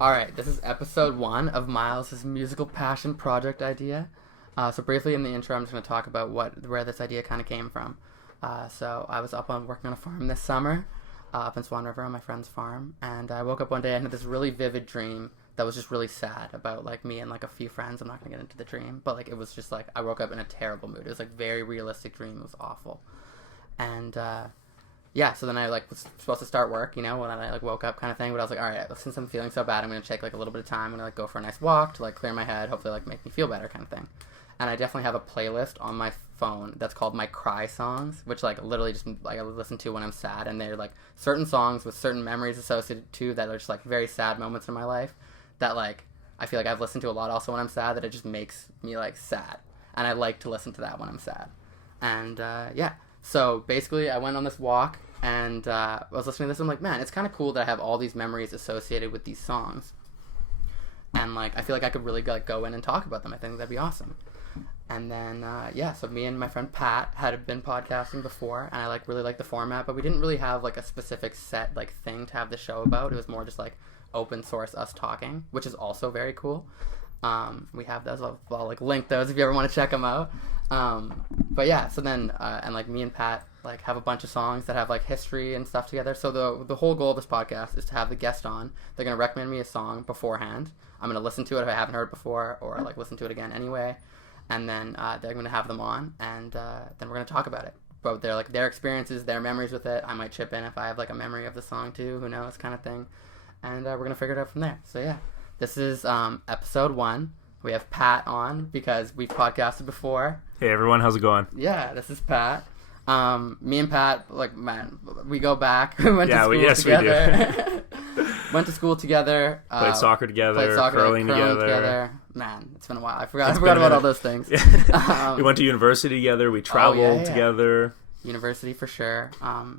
All right, this is episode 1 of Miles' musical passion project idea. So briefly in the intro, I'm just going to talk about where this idea kind of came from. So I was working on a farm this summer, up in Swan River on my friend's farm, and I woke up one day and had this really vivid dream that was just really sad about like me and like a few friends. I'm not going to get into the dream, but like it was just like I woke up in a terrible mood. It was like very realistic dream. It was awful, and yeah, so then I like was supposed to start work, when I like woke up kind of thing, but I was like, all right, since I'm feeling so bad, I'm going to take like a little bit of time. I'm going to like go for a nice walk to like clear my head, hopefully like make me feel better kind of thing. And I definitely have a playlist on my phone that's called my cry songs, which like literally just like I listen to when I'm sad, and they're like certain songs with certain memories associated to that are just like very sad moments in my life that like I feel like I've listened to a lot also when I'm sad, that it just makes me like sad, and I like to listen to that when I'm sad. And yeah. So basically, I went on this walk, and I was listening to this, and I'm like, man, it's kind of cool that I have all these memories associated with these songs. And, like, I feel like I could really, like, go in and talk about them. I think that'd be awesome. And then, yeah, so me and my friend Pat had been podcasting before, and I, like, really liked the format, but we didn't really have, like, a specific set, like, thing to have the show about. It was more just, like, open source us talking, which is also very cool. We have those. I'll like link those if you ever want to check them out. But yeah, so then and like me and Pat like have a bunch of songs that have like history and stuff together. So the whole goal of this podcast is to have the guest on. They're gonna recommend me a song beforehand. I'm gonna listen to it if I haven't heard it before, or like listen to it again anyway. And then they're gonna have them on, and then we're gonna talk about it. But they're like their experiences, their memories with it. I might chip in if I have like a memory of the song too. Who knows, kind of thing. And we're gonna figure it out from there. So yeah. This is episode 1. We have Pat on because we've podcasted before. Hey everyone, how's it going? Yeah, this is Pat. Me and Pat, like, man, we go back. We went to school together. We do. Went to school together. Played soccer together. Curling together. Man, it's been a while. I forgot about all those things. We went to university together. We traveled together. University for sure.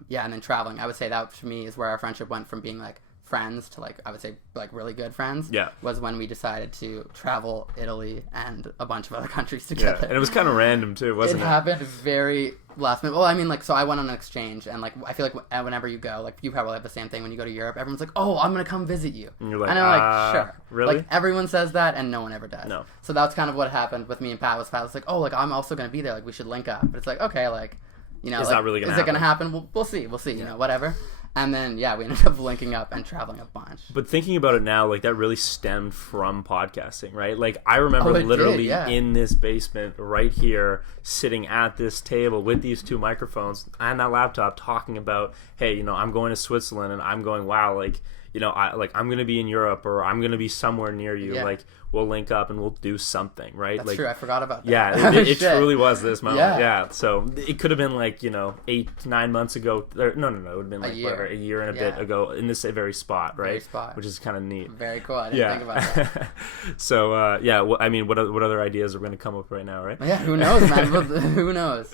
Yeah, and then traveling. I would say that to me is where our friendship went from being like friends to like I would say like really good friends. Yeah, was when we decided to travel Italy and a bunch of other countries together. Yeah, and it was kind of random too, wasn't it? It happened very last minute. Well, I mean, like, so I went on an exchange, and like I feel like whenever you go, like you probably have the same thing when you go to Europe. Everyone's like, "Oh, I'm gonna come visit you," and you're like, and I'm like, "Sure." Really? Like everyone says that, and no one ever does. No. So that's kind of what happened with me and Pat. Pat was like, "Oh, like I'm also gonna be there. Like we should link up." But it's like, okay, like, it's like, not really gonna happen. Is it gonna happen? We'll see. Yeah. Whatever. And then, yeah, we ended up linking up and traveling a bunch. But thinking about it now, like, that really stemmed from podcasting, right? Like, I remember literally in this basement right here, sitting at this table with these 2 microphones and that laptop talking about, hey, I'm going to Switzerland, and I'm going, wow, like, I'm going to be in Europe, or I'm going to be somewhere near you. Yeah. Like, we'll link up and we'll do something, right? That's like, true. I forgot about that. Yeah, it truly was this moment. Yeah. So it could have been like, 8-9 months ago. No. It would have been like a year and a bit ago in this very spot, right? Very spot. Which is kind of neat. Very cool. I didn't think about that. So, yeah, I mean, what other ideas are going to come up right now, right? Yeah, who knows, man? Who knows?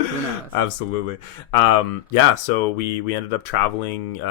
Absolutely. Yeah, so we ended up traveling.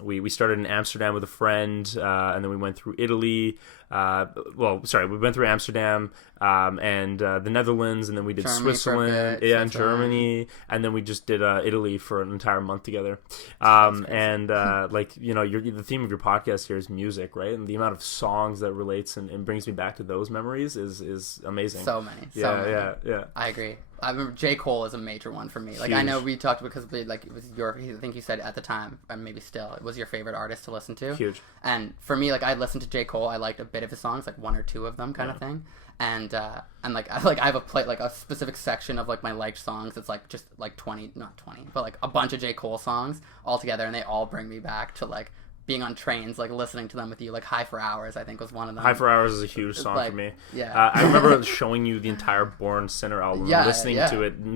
We started in Amsterdam with a friend, and then we went through Italy. We went through Amsterdam and the Netherlands, and then we did Germany Switzerland, and Germany, and then we just did Italy for an entire month together. And like, the theme of your podcast here is music, right? And the amount of songs that relates and brings me back to those memories is amazing. So many. Yeah. I agree. I remember J. Cole is a major one for me. Like, Huge. I know we talked because like it was I think you said at the time, and maybe still, it was your favorite artist to listen to. Huge. And for me, like, I listened to J. Cole. I liked a bit of his songs, like 1 or 2 of them, kind of thing. And like I have a specific section of like my liked songs. It's like just like 20, not 20, but like a bunch of J. Cole songs all together, and they all bring me back to like being on trains, like listening to them with you. Like High for Hours, I think was one of them. High for Hours is a huge song like, for me. Yeah. I remember showing you the entire Born Sinner album, listening to it in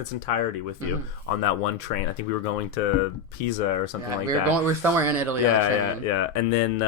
its entirety with you on that one train. I think we were going to Pisa or something like that. We were somewhere in Italy. Yeah. And then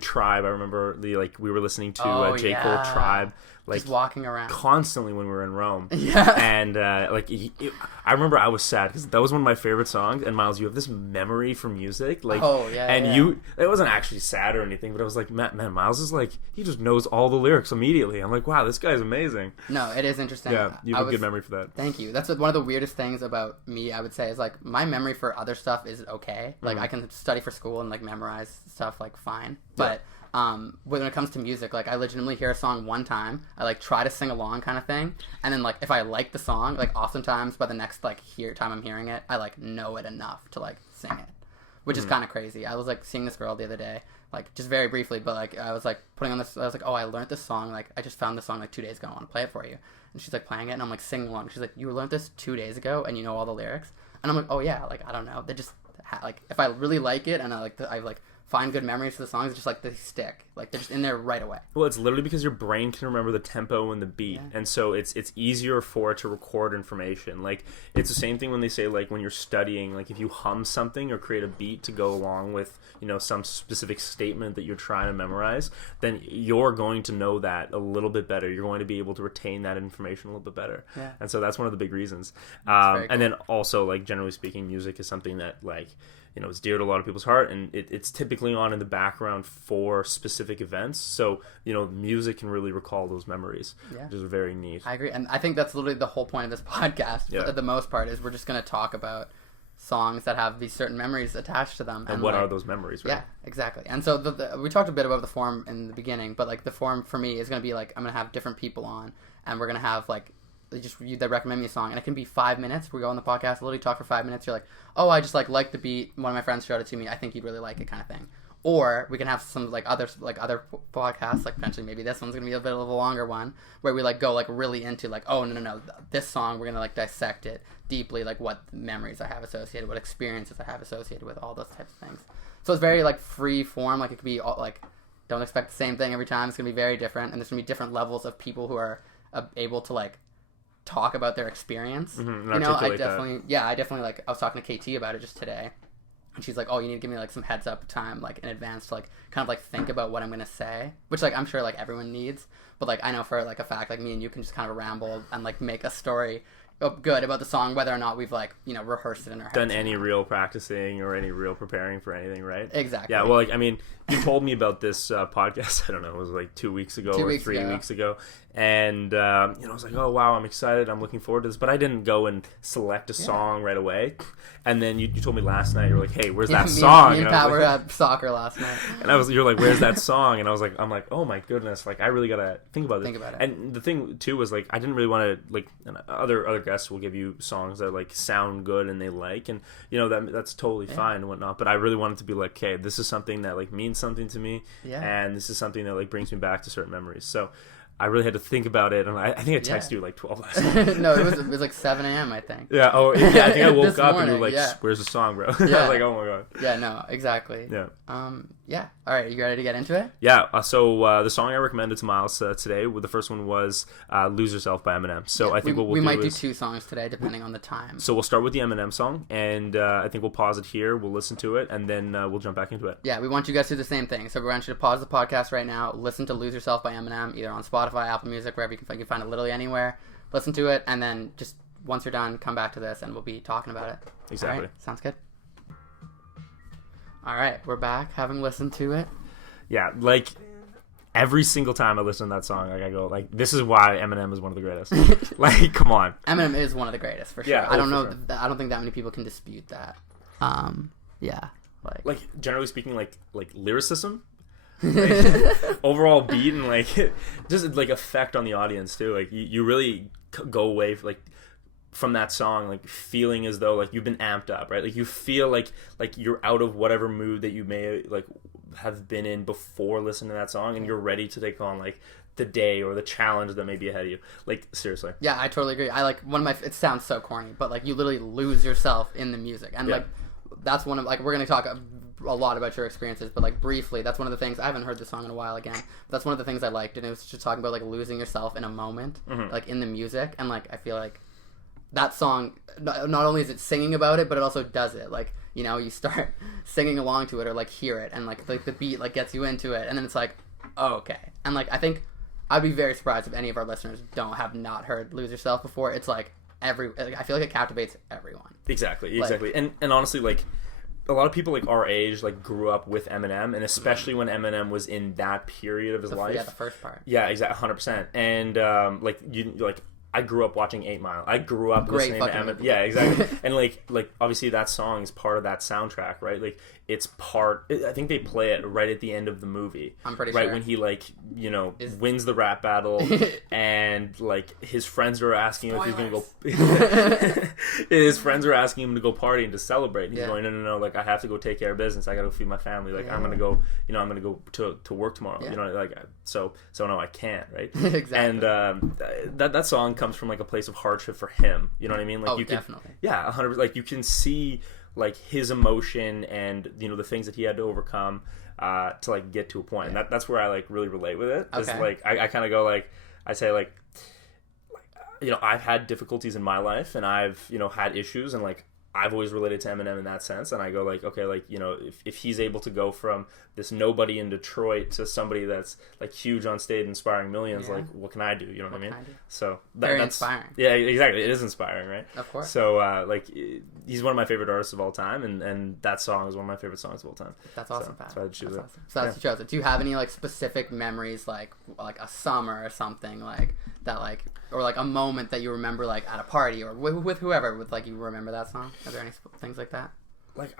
Tribe. I remember we were listening to J. Cole Tribe. like just walking around constantly when we were in Rome. Yeah. And I remember I was sad because that was one of my favorite songs. And Miles, you have this memory for music, like, it wasn't actually sad or anything, but I was like, man, Miles is like, he just knows all the lyrics immediately. I'm like, wow, this guy's amazing. No, it is interesting. Yeah, you have a good memory for that. Thank you. That's one of the weirdest things about me, I would say, is like my memory for other stuff is okay. Like I can study for school and like memorize stuff like fine, but when it comes to music, like I legitimately hear a song one time, I like try to sing along kind of thing, and then like if I like the song, like oftentimes by the next like time I'm hearing it, I like know it enough to like sing it, which is kind of crazy. I was like seeing this girl the other day, like just very briefly, but like I was like putting on this, I was like, oh, I learned this song, like I just found this song like 2 days ago, I want to play it for you. And she's like playing it, and I'm like singing along. She's like, you learned this 2 days ago and you know all the lyrics? And I'm like, oh yeah, like I don't know, they just like if I really like it and I like find good memories for the songs, it's just like they stick, like they're just in there right away. Well, it's literally because your brain can remember the tempo and the beat, and so it's easier for it to record information. Like it's the same thing when they say like when you're studying, like if you hum something or create a beat to go along with, you know, some specific statement that you're trying to memorize, then you're going to know that a little bit better. You're going to be able to retain that information a little bit better. Yeah. And so that's one of the big reasons. Cool. And then also, like, generally speaking, music is something that, like, you know, it's dear to a lot of people's heart, and it's typically on in the background for specific events. So, you know, music can really recall those memories, which is very neat. I agree. And I think that's literally the whole point of this podcast, for the most part, is we're just going to talk about songs that have these certain memories attached to them. And what are those memories, right? Yeah, exactly. And so we talked a bit about the forum in the beginning, but, like, the forum for me is going to be, like, I'm going to have different people on, and we're going to have, like, they recommend me a song, and it can be 5 minutes. We go on the podcast, literally talk for 5 minutes. You're like, oh, I just like the beat. One of my friends showed it to me. I think you'd really like it, kind of thing. Or we can have some other podcasts, like potentially maybe this one's gonna be a bit of a longer one, where we like go like really into like, oh no, this song we're gonna like dissect it deeply, like what memories I have associated, what experiences I have associated with, all those types of things. So it's very like free form. Like it could be all, like, don't expect the same thing every time. It's gonna be very different, and there's gonna be different levels of people who are able to like talk about their experience. Mm-hmm, you know, I definitely like, I was talking to KT about it just today, and she's like, oh, you need to give me like some heads up time like in advance to like kind of like think about what I'm gonna say, which like I'm sure like everyone needs, but like I know for like a fact, like me and you can just kind of ramble and like make a story good about the song, whether or not we've like, you know, rehearsed it in our heads. Done any real practicing or any real preparing for anything, right? Exactly. Yeah, well, like, I mean, you told me about this podcast, I don't know, it was like 2 weeks ago or 3 weeks ago. And, you know, I was like, oh, wow, I'm excited. I'm looking forward to this. But I didn't go and select a song right away. And then you told me last night, you were like, hey, where's that song? Me and Pat were at soccer last night. And you're like, where's that song? And I'm like, oh my goodness, like, I really got to think about this. And the thing, too, was like, I didn't really want to, like, other guests will give you songs that, like, sound good and they like. And, you know, that's totally fine and whatnot. But I really wanted to be like, okay, this is something that, like, means something to me. Yeah. And this is something that, like, brings me back to certain memories. So I really had to think about it, and I think I texted you like 12 last night. No, it was like 7 a.m. I think. Yeah. Oh, yeah. I think I woke up and you were like, "Where's the song, bro?" Yeah. I was like, "Oh my god." Yeah. No. Exactly. Yeah. Yeah. All right. You ready to get into it? Yeah. So the song I recommended to Miles today, the first one was "Lose Yourself" by Eminem. So I think we might do 2 songs today, depending on the time. So we'll start with the Eminem song, and I think we'll pause it here. We'll listen to it, and then we'll jump back into it. Yeah. We want you guys to do the same thing. So we want you to pause the podcast right now, listen to "Lose Yourself" by Eminem, either on Spotify, Apple Music, wherever you can find it, literally anywhere. Listen to it, and then just once you're done, come back to this, and we'll be talking about it. Exactly. All right? Sounds good. All right, we're back, having listened to it. Yeah, like every single time I listen to that song, like I go, like, this is why Eminem is one of the greatest. Like, come on. Eminem is one of the greatest for sure. Yeah, I don't know. Sure. I don't think that many people can dispute that. Yeah. Like generally speaking, like lyricism. Like, overall beat and like just like effect on the audience too. Like you really go away from that song like feeling as though like you've been amped up, right? Like you feel like you're out of whatever mood that you may like have been in before listening to that song, and you're ready to take on like the day or the challenge that may be ahead of you. Like, seriously. Yeah, I totally agree. I like it sounds so corny, but like you literally lose yourself in the music, and like that's one of like we're gonna talk a lot about your experiences, but like briefly, that's one of the things. I haven't heard the song in a while again, but that's one of the things I liked, and it was just talking about like losing yourself in a moment, like in the music, and like I feel like that song not only is it singing about it, but it also does it. Like, you know, you start singing along to it or like hear it, and like the beat like gets you into it, and then it's like, oh, okay. And like I think I'd be very surprised if any of our listeners have not heard Lose Yourself before. It's like I feel like it captivates everyone. Exactly. And honestly, like, a lot of people like our age like grew up with Eminem, and especially when Eminem was in that period of his life. Yeah, the first part. Yeah, exactly, 100%. And I grew up watching 8 Mile. I grew up listening to Eminem. Yeah, exactly. And like obviously that song is part of that soundtrack, right? Like it's part. I think they play it right at the end of the movie. I'm pretty sure. Right when he wins the rap battle, and like his friends are asking him if he's gonna go. His friends are asking him to go party and to celebrate. And he's going, no, like I have to go take care of business. I got to feed my family. Like I'm gonna go. I'm gonna go to work tomorrow. Yeah. So no, I can't. Right. Exactly. And that song comes from like a place of hardship for him. You know what I mean? Like definitely. Yeah, 100%. Like you can see like his emotion and the things that he had to overcome to like get to a point. And that's where I like really relate with it. Okay. It's like I kind of go like I say like I've had difficulties in my life, and I've had issues, and like I've always related to Eminem in that sense, and I go like, okay, like if he's able to go from this nobody in Detroit to somebody that's like huge on stage, inspiring millions, like what can I do? You know what I mean? So that's inspiring. Yeah, exactly. It is inspiring, right? Of course. So like he's one of my favorite artists of all time, and that song is one of my favorite songs of all time. That's awesome. So that's why I choose it. Awesome. So that's what you chose it. Do you have any like specific memories, like a summer or something like that, like or like a moment that you remember like at a party or with whoever, with like you remember that song? Are there any things like that? Like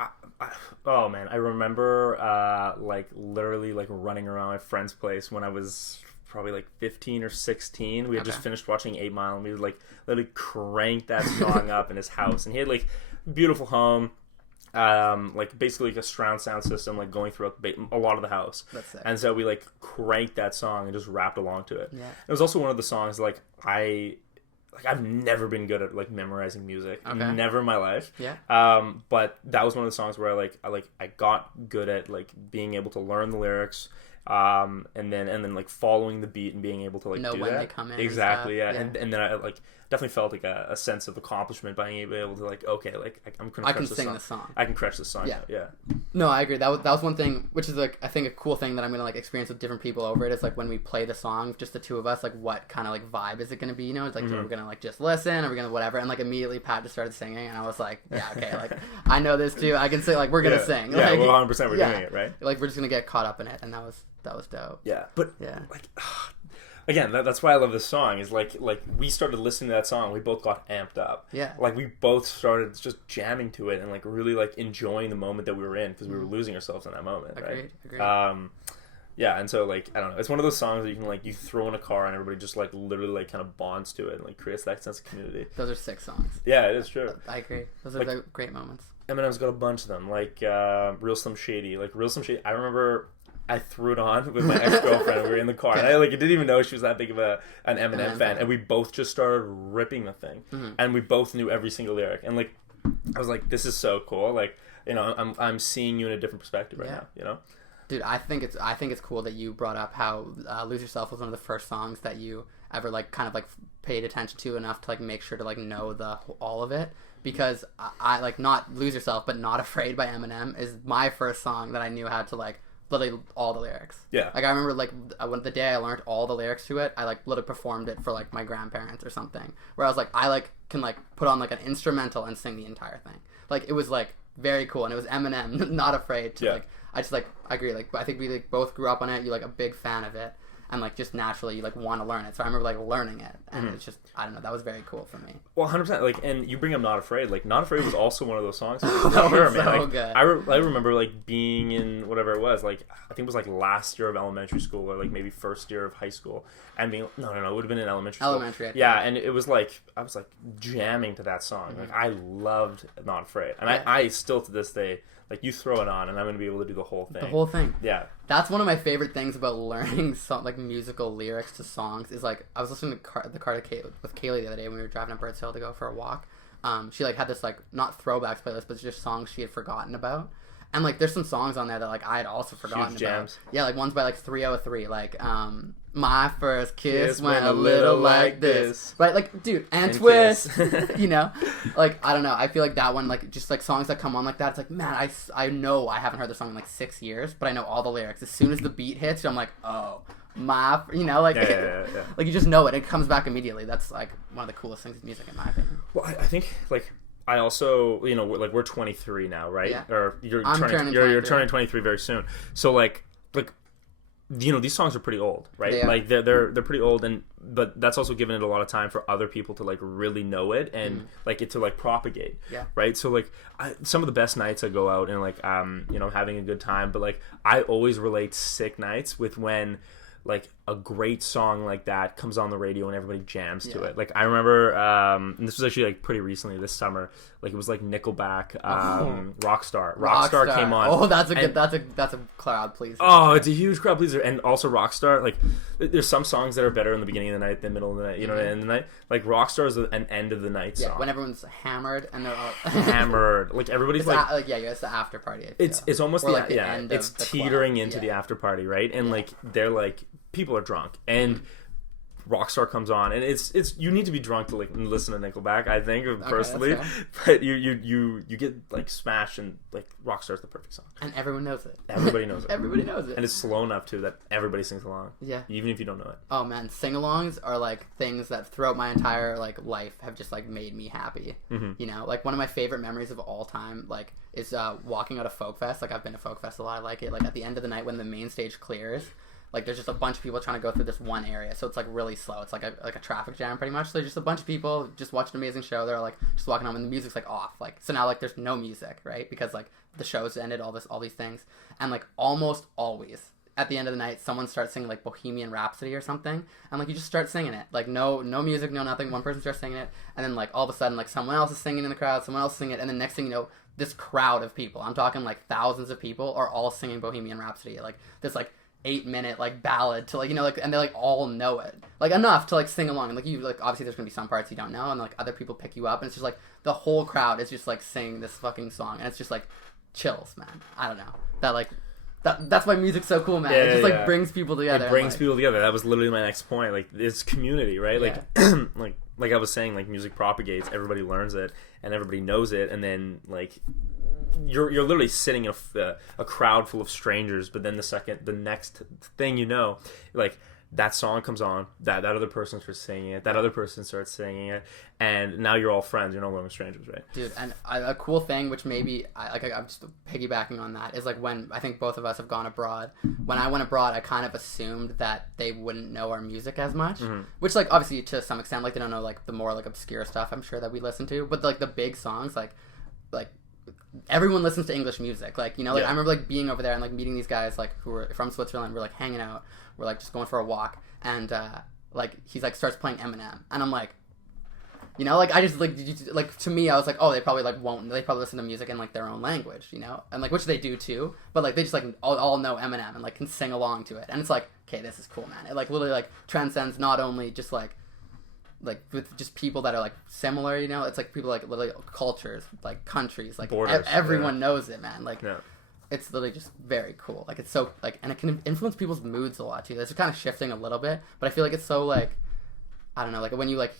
oh man, I remember like literally like running around my friend's place when I was probably like 15 or 16. We had just finished watching 8 Mile, and we would like literally crank that song up in his house, and he had like a beautiful home, like basically like a surround sound system like going throughout a lot of the house. That's sick. And so we like cranked that song and just rapped along to it. Yeah. It was also one of the songs like I've never been good at like memorizing music. Okay. Never in my life. Yeah. But that was one of the songs where I got good at like being able to learn the lyrics, and then like following the beat and being able to like know do when that. They come in. Exactly. Yeah. And then I like definitely felt like a sense of accomplishment by being able to like, okay, like I can sing the song. I can crush this song. Yeah. No, I agree. That was one thing, which is like I think a cool thing that I'm gonna like experience with different people over it. Is like when we play the song, just the two of us, like what kind of like vibe is it gonna be? It's like are we gonna like just listen? Are we gonna whatever? And like immediately Pat just started singing, and I was like, yeah, okay, like I know this too. I can sing. Like we're gonna sing. Yeah, like, well, 100% we're doing it, right? Like we're just gonna get caught up in it, and that was dope. Yeah, but like. Again, that's why I love this song. Is like we started listening to that song, we both got amped up. Yeah, like we both started just jamming to it and like really like enjoying the moment that we were in because we were losing ourselves in that moment. Agreed. Yeah, and so like I don't know, it's one of those songs that you can like you throw in a car and everybody just like literally like kind of bonds to it and like creates that sense of community. Those are sick songs. Yeah, it is true. I agree. Those are like great moments. Eminem's got a bunch of them, like Real Slim Shady. Like Real Slim Shady, I remember. I threw it on with my ex-girlfriend. We were in the car. And I didn't even know she was that big of an Eminem fan. And we both just started ripping the thing. Mm-hmm. And we both knew every single lyric. And like, I was like, this is so cool. Like, I'm seeing you in a different perspective right now. Dude, I think it's cool that you brought up how "Lose Yourself" was one of the first songs that you ever like kind of like paid attention to enough to like make sure to like know all of it. Because I like not "Lose Yourself," but "Not Afraid" by Eminem is my first song that I knew how to like. Literally all the lyrics. Yeah. Like I remember like when the day I learned all the lyrics to it, I like literally performed it for like my grandparents or something. Where I was like, I like can like put on like an instrumental and sing the entire thing. Like it was like very cool, and it was Eminem, Not Afraid to like. I just like I agree. Like I think we like both grew up on it. You're like a big fan of it. And like just naturally you like want to learn it. So I remember like learning it, and it's just I don't know, that was very cool for me. Well, 100%. Like, and you bring up "Not Afraid." Like, "Not Afraid" was also one of those songs. Sure, man. So good. I remember like being in whatever it was. Like I think it was like last year of elementary school or like maybe first year of high school, and being no, it would have been in elementary school. Yeah, and it was like I was like jamming to that song. Like I loved "Not Afraid," and I still to this day. Like, you throw it on, and I'm going to be able to do the whole thing. The whole thing. Yeah. That's one of my favorite things about learning like musical lyrics to songs is, like, I was listening to the car with Kaylee the other day when we were driving up Birds Hill to go for a walk. She, like, had this, like, not throwbacks playlist, but just songs she had forgotten about. And, like, there's some songs on there that, like, I had also forgotten Huge jams. about. Yeah, like, one's by, like, 303. Like, My First Kiss Went a Little Like This. Right? Like, dude, and Twist. You know? Like, I don't know. I feel like that one, like, just, like, songs that come on like that, it's like, man, I know I haven't heard the song in, like, 6 years, but I know all the lyrics. As soon as the beat hits, I'm like, oh, Ma, you know, like, Yeah. like you just know it. It comes back immediately. That's like one of the coolest things in music, in my opinion. Well, I think like I also, you know, like we're 23 now, right? Yeah. Or you're turning turning 23 very soon. So like you know, these songs are pretty old, right? They are. Like they're pretty old, but that's also given it a lot of time for other people to like really know it and like it to like propagate, Yeah. right? So like some of the best nights I go out and like you know, having a good time, but like I always relate sick nights with when like a great song like that comes on the radio and everybody jams to it. Like I remember, and this was actually like pretty recently this summer. Like it was like Nickelback, Rockstar. Rockstar came on. Oh, that's a crowd pleaser. Oh, it's a huge crowd pleaser, and also Rockstar. Like there's some songs that are better in the beginning of the night, the middle of the night, you know, and the night. Like Rockstar is an end of the night song. Yeah, when everyone's hammered and they're all hammered. Like everybody's like it's the after party. It's almost or the like the end it's of the teetering club. into the after party, right? And like they're like people are drunk and Rockstar comes on and it's you need to be drunk to like listen to Nickelback, I think, personally. But you get like smashed and like Rockstar's the perfect song. And everyone knows it. Everybody knows it. Everybody knows it. And it's slow enough too that everybody sings along. Yeah. Even if you don't know it. Oh man, sing-alongs are like things that throughout my entire like life have just like made me happy. You know, like one of my favorite memories of all time like is walking out of Folk Fest. Like I've been to Folk Fest a lot. I like it. Like at the end of the night when the main stage clears, like there's just a bunch of people trying to go through this one area, so it's like really slow. It's like a traffic jam pretty much. So there's just a bunch of people just watching an amazing show. They're like just walking home and the music's like off. Like so now like there's no music, right? Because like the show's ended, all these things, and like almost always at the end of the night someone starts singing like Bohemian Rhapsody or something, and like you just start singing it. Like no music, no nothing. One person starts singing it, and then like all of a sudden like someone else is singing in the crowd, someone else is singing it, and the next thing you know, this crowd of people, I'm talking like thousands of people, are all singing Bohemian Rhapsody. Like this like 8-minute like ballad to like, you know, like, and they like all know it like enough to like sing along, and like you like obviously there's gonna be some parts you don't know, and like other people pick you up, and it's just like the whole crowd is just like singing this fucking song, and it's just like chills, man. I don't know, that like that's why music's so cool, man. It just like brings people together. It brings people together. That was literally my next point. Like it's community, right? Like like I was saying, like music propagates, everybody learns it and everybody knows it, and then like you're literally sitting in a crowd full of strangers, but then the next thing you know, like that song comes on, that other person starts singing it, that other person starts singing it, and now you're all friends. You're no longer strangers, right? Dude, and a cool thing, which maybe I'm just piggybacking on that, is like when I think both of us have gone abroad. When I went abroad, I kind of assumed that they wouldn't know our music as much, which like obviously to some extent, like they don't know like the more like obscure stuff I'm sure that we listen to, but like the big songs, like everyone listens to English music, like, you know, like I remember like being over there and like meeting these guys like who were from Switzerland. We're like hanging out, we're like just going for a walk, and like he's like starts playing Eminem, and I'm like, you know, like I just like to me I was like, oh, they probably listen to music in like their own language, you know, and like which they do too, but like they just like all know Eminem and like can sing along to it, and it's like, okay, this is cool, man. It like literally like transcends not only just like with just people that are like similar, you know, it's like people like literally cultures, like countries, like borders, everyone knows it, man. Like it's literally just very cool. Like it's so like, and it can influence people's moods a lot too. It's kind of shifting a little bit, but I feel like it's so like, I don't know, like when you like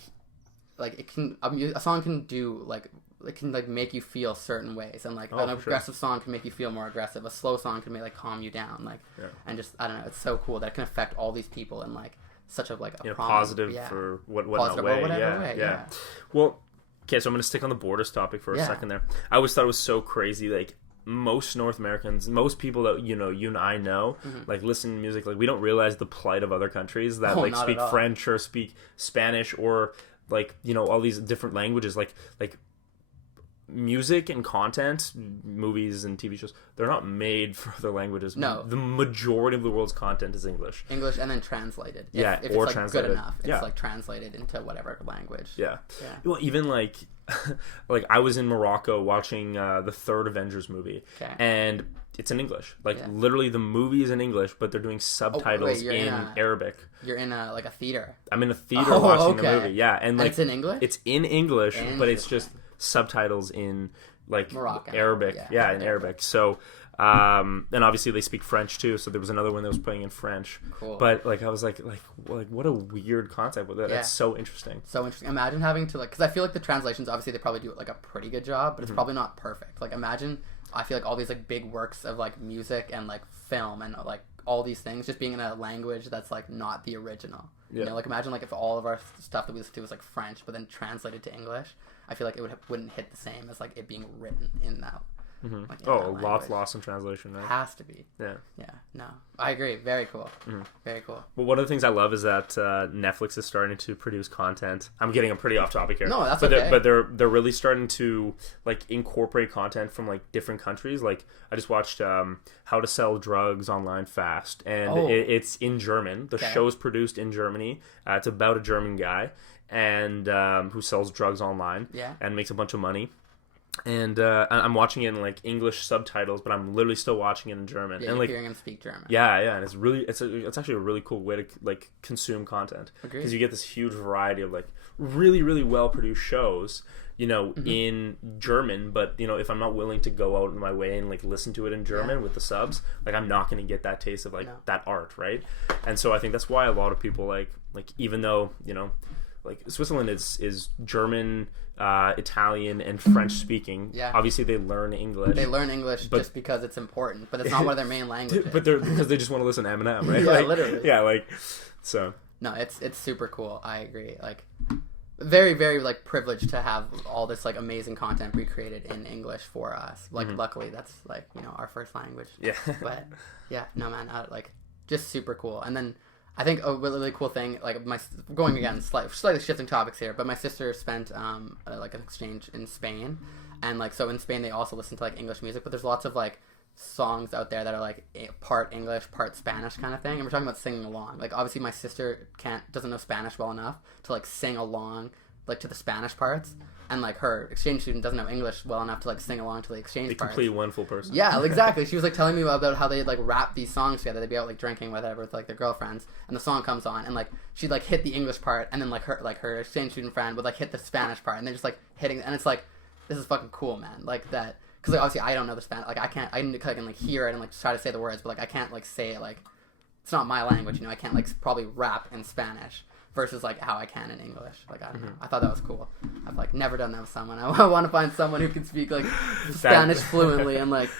it can a song can do like, it can like make you feel certain ways, and like an aggressive song can make you feel more aggressive. A slow song can make like calm you down, like and just I don't know. It's so cool that it can affect all these people in like such a like a positive for whatever way. Yeah. Well, okay, so I'm gonna stick on the borders topic for a second there. I always thought it was so crazy, like most North Americans, most people that you and I know, like listen to music, like we don't realize the plight of other countries that like speak French or speak Spanish or like, you know, all these different languages, like music and content, movies and TV shows, they're not made for other languages. No. The majority of the world's content is English and then translated. If it's like translated. Good enough, it's like translated into whatever language. Well, even like like I was in Morocco watching the third Avengers movie, and it's in English. Like literally the movie is in English, but they're doing subtitles in Arabic. You're in like a theater. I'm in a theater watching the movie. And like it's in English. It's in English, but it's just subtitles in like Moroccan. Arabic, in Arabic. So, and obviously they speak French too. So there was another one that was playing in French. Cool. But like I was like what a weird concept with it. That's so interesting. So interesting. Imagine having to like, because I feel like the translations obviously they probably do like a pretty good job, but it's probably not perfect. Like imagine, I feel like all these like big works of like music and like film and like all these things just being in a language that's like not the original. Yeah. You know, like imagine like if all of our stuff that we listen to was like French, but then translated to English. I feel like it wouldn't hit the same as like it being written in that. Mm-hmm. Like, in that lost in translation, right? Has to be. Yeah. Yeah. No, I agree. Very cool. Mm-hmm. Very cool. Well, one of the things I love is that Netflix is starting to produce content. I'm getting a pretty off topic here. No, that's okay. But they're really starting to like incorporate content from like different countries. Like I just watched How to Sell Drugs Online Fast, and it's in German. The show's produced in Germany. It's about a German guy and who sells drugs online and makes a bunch of money. And I'm watching it in like English subtitles, but I'm literally still watching it in German. Yeah, and like hearing him speak German. Yeah, and it's actually a really cool way to like consume content because you get this huge variety of like really really well produced shows, you know, in German. But you know, if I'm not willing to go out of my way and like listen to it in German with the subs, like I'm not going to get that taste of like that art, right? And so I think that's why a lot of people like even though, you know, like Switzerland is German, Italian, and French speaking. Yeah. Obviously, they learn English. They learn English just because it's important, but it's not one of their main languages. But because they just want to listen to Eminem, right? Yeah, like, literally. Yeah, like so. No, it's super cool. I agree. Like, very very like privileged to have all this like amazing content recreated in English for us. Like, luckily that's like, you know, our first language. Yeah. But yeah, no man, like just super cool. And then I think a really cool thing, like going again, slightly shifting topics here, but my sister spent like an exchange in Spain, and like so in Spain they also listen to like English music, but there's lots of like songs out there that are like part English, part Spanish kind of thing, and we're talking about singing along. Like obviously my sister doesn't know Spanish well enough to like sing along like to the Spanish parts, and like her exchange student doesn't know English well enough to like sing along to the exchange parts. A complete wonderful person. Yeah, exactly. She was like telling me about how they'd like rap these songs together. They'd be out like drinking whatever with like their girlfriends, and the song comes on, and like she'd like hit the English part, and then like her exchange student friend would like hit the Spanish part, and they're just like hitting, and it's like, this is fucking cool, man. Like that, because like obviously I don't know the Spanish. Like I can like hear it and like try to say the words, but like I can't like say it. Like it's not my language, you know. I can't like probably rap in Spanish versus like how I can in English. Like I don't know. I thought that was cool. I've like never done that with someone. I want to find someone who can speak like Spanish fluently and like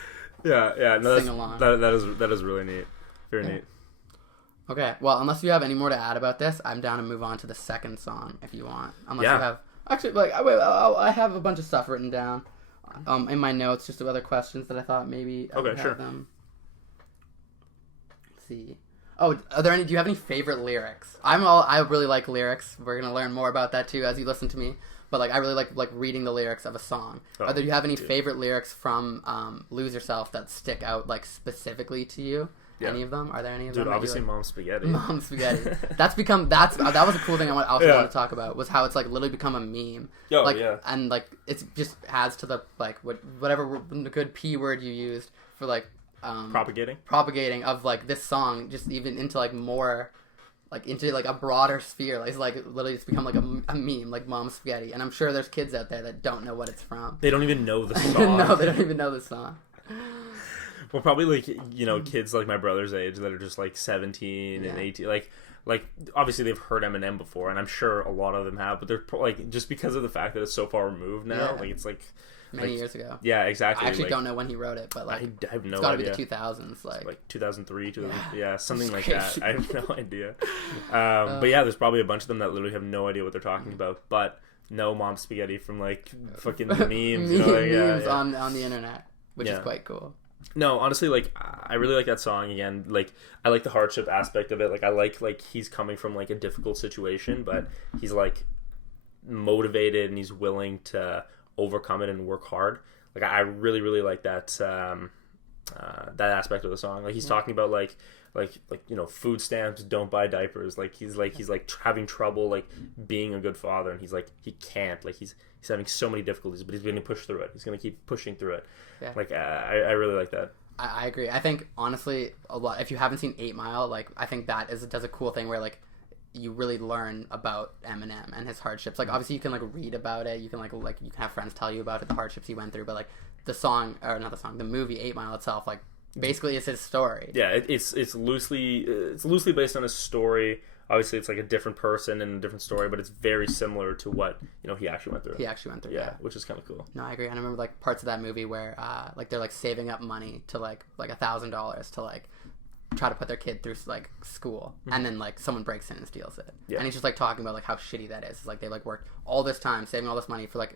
no, sing along. That is really neat. Very neat. Okay, well, unless you have any more to add about this, I'm down to move on to the second song if you want. Unless you have actually like I have a bunch of stuff written down in my notes, just other questions that I thought maybe I would have them. Let's see. Oh, do you have any favorite lyrics? I really like lyrics. We're gonna learn more about that too as you listen to me. But like I really like reading the lyrics of a song. Do you have any favorite lyrics from Lose Yourself that stick out like specifically to you? Yeah. Any of them? Are there any of them? Dude, obviously Mom Spaghetti. Mom Spaghetti. That was a cool thing I also wanted to talk about, was how it's like literally become a meme. Oh, like, yeah. And like it just adds to the like whatever good P word you used for like propagating of like this song, just even into like more like into like a broader sphere. Like, it's like literally it's become like a meme, like Mom Spaghetti. And I'm sure there's kids out there that don't know what it's from. They don't even know the song. No, they don't even know the song. Well, probably like, you know, kids like my brother's age that are just like 17 and 18, like obviously they've heard Eminem before, and I'm sure a lot of them have, but they're like, just because of the fact that it's so far removed now, like it's like many years ago. Yeah, exactly. I actually don't know when he wrote it, but like I have no idea. It's got to be the 2000s, like 2003, something like that. I have no idea. But yeah, there's probably a bunch of them that literally have no idea what they're talking about, but know Mom Spaghetti from like fucking memes, you know, like, memes on the internet, which is quite cool. No, honestly, like I really like that song. Again, like I like the hardship aspect of it. Like I like he's coming from like a difficult situation, but he's like motivated and he's willing to overcome it and work hard. Like I really really like that that aspect of the song. Like he's talking about like you know, food stamps, don't buy diapers. Like he's having trouble like being a good father, and he's like he can't. Like he's having so many difficulties, but he's going to push through it. He's going to keep pushing through it. Yeah. Like I really like that. I agree. I think honestly, a lot. If you haven't seen 8 Mile, like I think that does a cool thing where like you really learn about Eminem and his hardships. Like obviously you can like read about it. You can like you can have friends tell you about it, the hardships he went through. But like the movie 8 Mile itself, like basically it's his story. Yeah, it's loosely based on his story. Obviously, it's like a different person and a different story, but it's very similar to what, you know, he actually went through. Yeah, which is kind of cool. No, I agree. And I remember like parts of that movie where like they're like saving up money to like $1,000 to like try to put their kid through like school, and then like someone breaks in and steals it, and he's just like talking about like how shitty that is. It's like they like worked all this time saving all this money for like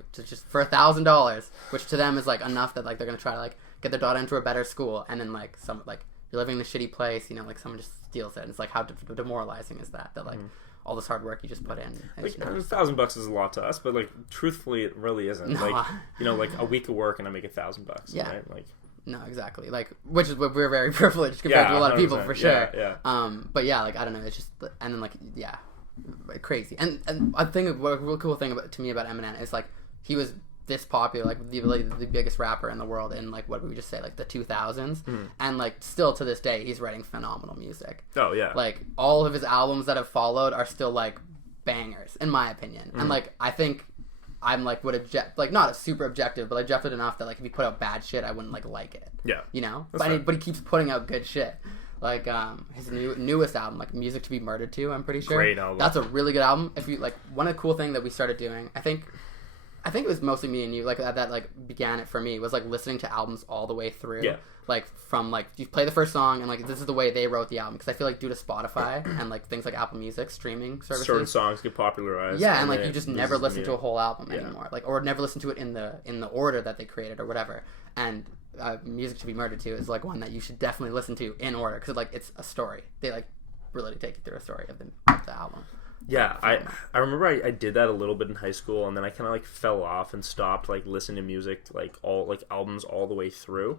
for $1,000, which to them is like enough that like they're gonna try to like get their daughter into a better school, and then like some like you're living in a shitty place, you know, like someone just steals it. And it's like how demoralizing is that like all this hard work you just put in. Like $1,000 is a lot to us, but like truthfully, it really isn't. No. Like you know, like a week of work and I make $1,000. Yeah. Right? Like. No, exactly. Like, which is what we're very privileged compared to a lot of people for sure. Yeah. But yeah, like I don't know. It's just and then like yeah, crazy. And I think what a real cool thing to me about Eminem is like he was this popular, like the biggest rapper in the world in like what would we just say like the 2000s, and like still to this day he's writing phenomenal music. Oh yeah. Like all of his albums that have followed are still like bangers in my opinion, and like I think. I'm like would object like not super objective, but objective enough that like if he put out bad shit, I wouldn't like it. Yeah, you know. But he keeps putting out good shit. Like his newest album, like Music to Be Murdered To, I'm pretty sure. Great album. That's a really good album. If you like, one of the cool thing that we started doing, I think it was mostly me and you, like that like began it for me was like listening to albums all the way through. Yeah. Like from like you play the first song and like this is the way they wrote the album, because I feel like due to Spotify and like things like Apple Music streaming services, certain songs get popularized. Yeah, and like you just never listen to a whole album anymore, like or never listen to it in the order that they created or whatever. And Music to Be Murdered To is like one that you should definitely listen to in order, because like it's a story. They like really take you through a story of the album. Yeah, I remember I did that a little bit in high school, and then I kind of like fell off and stopped like listening to music like all like albums all the way through.